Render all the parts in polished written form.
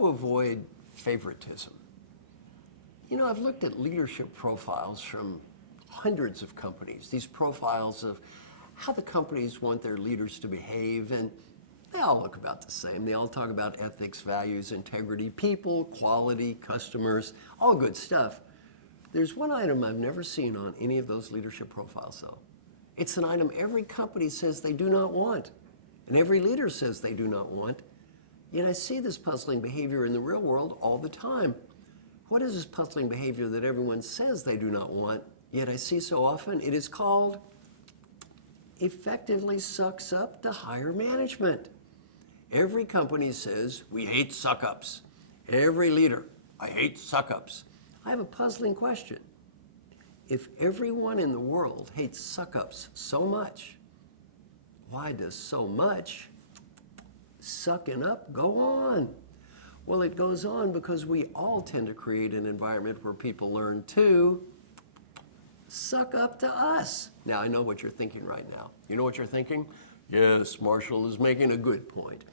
to avoid favoritism. You know, I've looked at leadership profiles from hundreds of companies, these profiles of how the companies want their leaders to behave, and they all look about the same. They all talk about ethics, values, integrity, people, quality, customers, all good stuff. There's one item I've never seen on any of those leadership profiles, though. It's an item every company says they do not want, and every leader says they do not want. Yet I see this puzzling behavior in the real world all the time. What is this puzzling behavior that everyone says they do not want, yet I see so often? It is called effectively sucks up to higher management. Every company says, we hate suck-ups. Every leader, I hate suck-ups. I have a puzzling question. If everyone in the world hates suck-ups so much, why does so much sucking up go on? Well, it goes on because we all tend to create an environment where people learn to suck up to us. Now, I know what you're thinking right now. You know what you're thinking? Yes, Marshall is making a good point.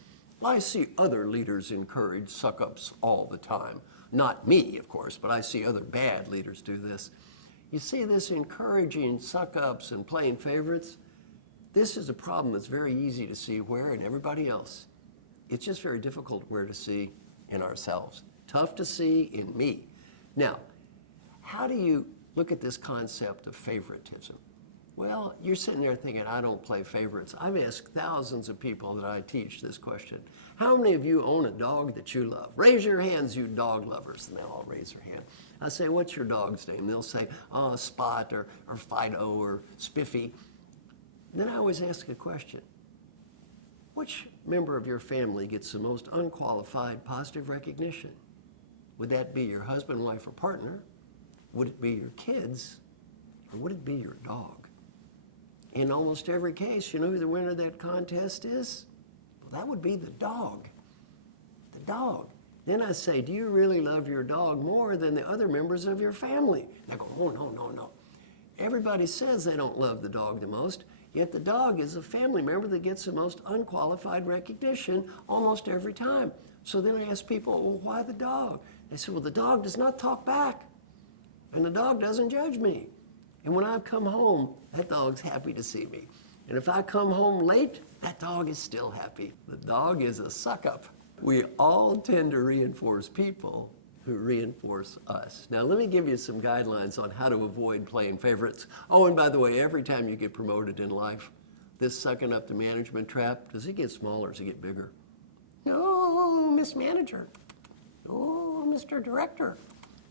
I see other leaders encourage suck-ups all the time. Not me, of course, but I see other bad leaders do this. You see this encouraging suck-ups and playing favorites? This is a problem that's very easy to see where in everybody else. It's just very difficult where to see in ourselves. Tough to see in me. Now, how do you look at this concept of favoritism? Well, you're sitting there thinking, I don't play favorites. I've asked thousands of people that I teach this question. How many of you own a dog that you love? Raise your hands, you dog lovers. And they'll all raise their hand. I say, what's your dog's name? They'll say, oh, Spot or Fido or Spiffy. Then I always ask a question. Which member of your family gets the most unqualified positive recognition? Would that be your husband, wife, or partner? Would it be your kids? Or would it be your dog? In almost every case, you know who the winner of that contest is? Well, that would be the dog. The dog. Then I say, do you really love your dog more than the other members of your family? And I go, oh, no. Everybody says they don't love the dog the most, yet the dog is a family member that gets the most unqualified recognition almost every time. So then I ask people, well, why the dog? They say, well, the dog does not talk back, and the dog doesn't judge me. And when I come home, that dog's happy to see me. And if I come home late, that dog is still happy. The dog is a suck-up. We all tend to reinforce people who reinforce us. Now, let me give you some guidelines on how to avoid playing favorites. Oh, and by the way, every time you get promoted in life, this sucking up to management trap, does it get smaller or does it get bigger? Oh, Miss Manager. Oh, Mr. Director.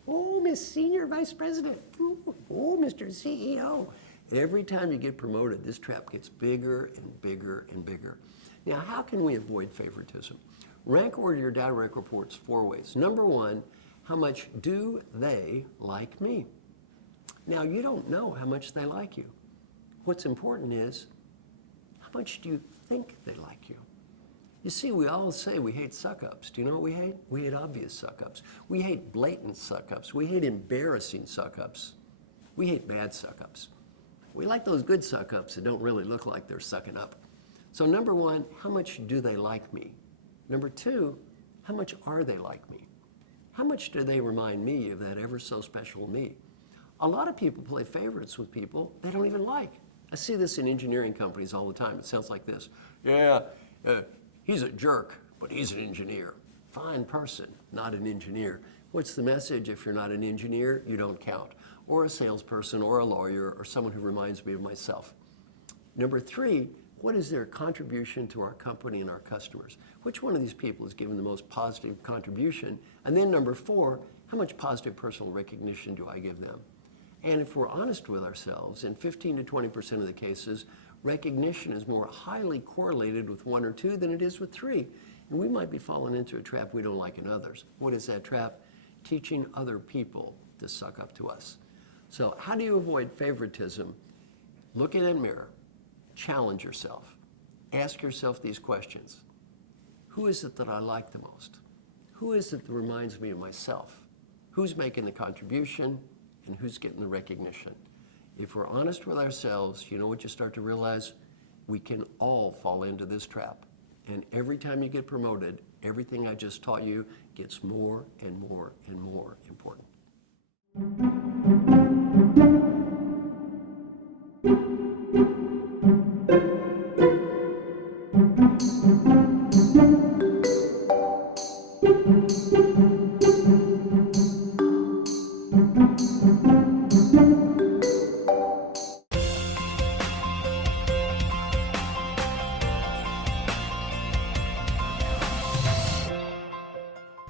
Oh, Miss Senior Vice President. Oh, Mr. CEO. Every time you get promoted, this trap gets bigger and bigger and bigger. Now, how can we avoid favoritism? Rank order your direct reports 4 ways. Number 1, how much do they like me? Now, you don't know how much they like you. What's important is, how much do you think they like you? You see, we all say we hate suck-ups. Do you know what we hate? We hate obvious suck-ups. We hate blatant suck-ups. We hate embarrassing suck-ups. We hate bad suck-ups. We like those good suck-ups that don't really look like they're sucking up. So number 1, how much do they like me? Number 2, how much are they like me? How much do they remind me of that ever so special me? A lot of people play favorites with people they don't even like. I see this in engineering companies all the time. It sounds like this. Yeah, he's a jerk, but he's an engineer. Fine person, not an engineer. What's the message? If you're not an engineer, you don't count. Or a salesperson, or a lawyer, or someone who reminds me of myself. Number 3, what is their contribution to our company and our customers? Which one of these people has given the most positive contribution? And then number 4, how much positive personal recognition do I give them? And if we're honest with ourselves, in 15 to 20% of the cases, recognition is more highly correlated with 1 or 2 than it is with 3. And we might be falling into a trap we don't like in others. What is that trap? Teaching other people to suck up to us. So how do you avoid favoritism? Look in that mirror. Challenge yourself. Ask yourself these questions. Who is it that I like the most? Who is it that reminds me of myself? Who's making the contribution and who's getting the recognition? If we're honest with ourselves, you know what you start to realize? We can all fall into this trap. And every time you get promoted, everything I just taught you gets more and more and more important.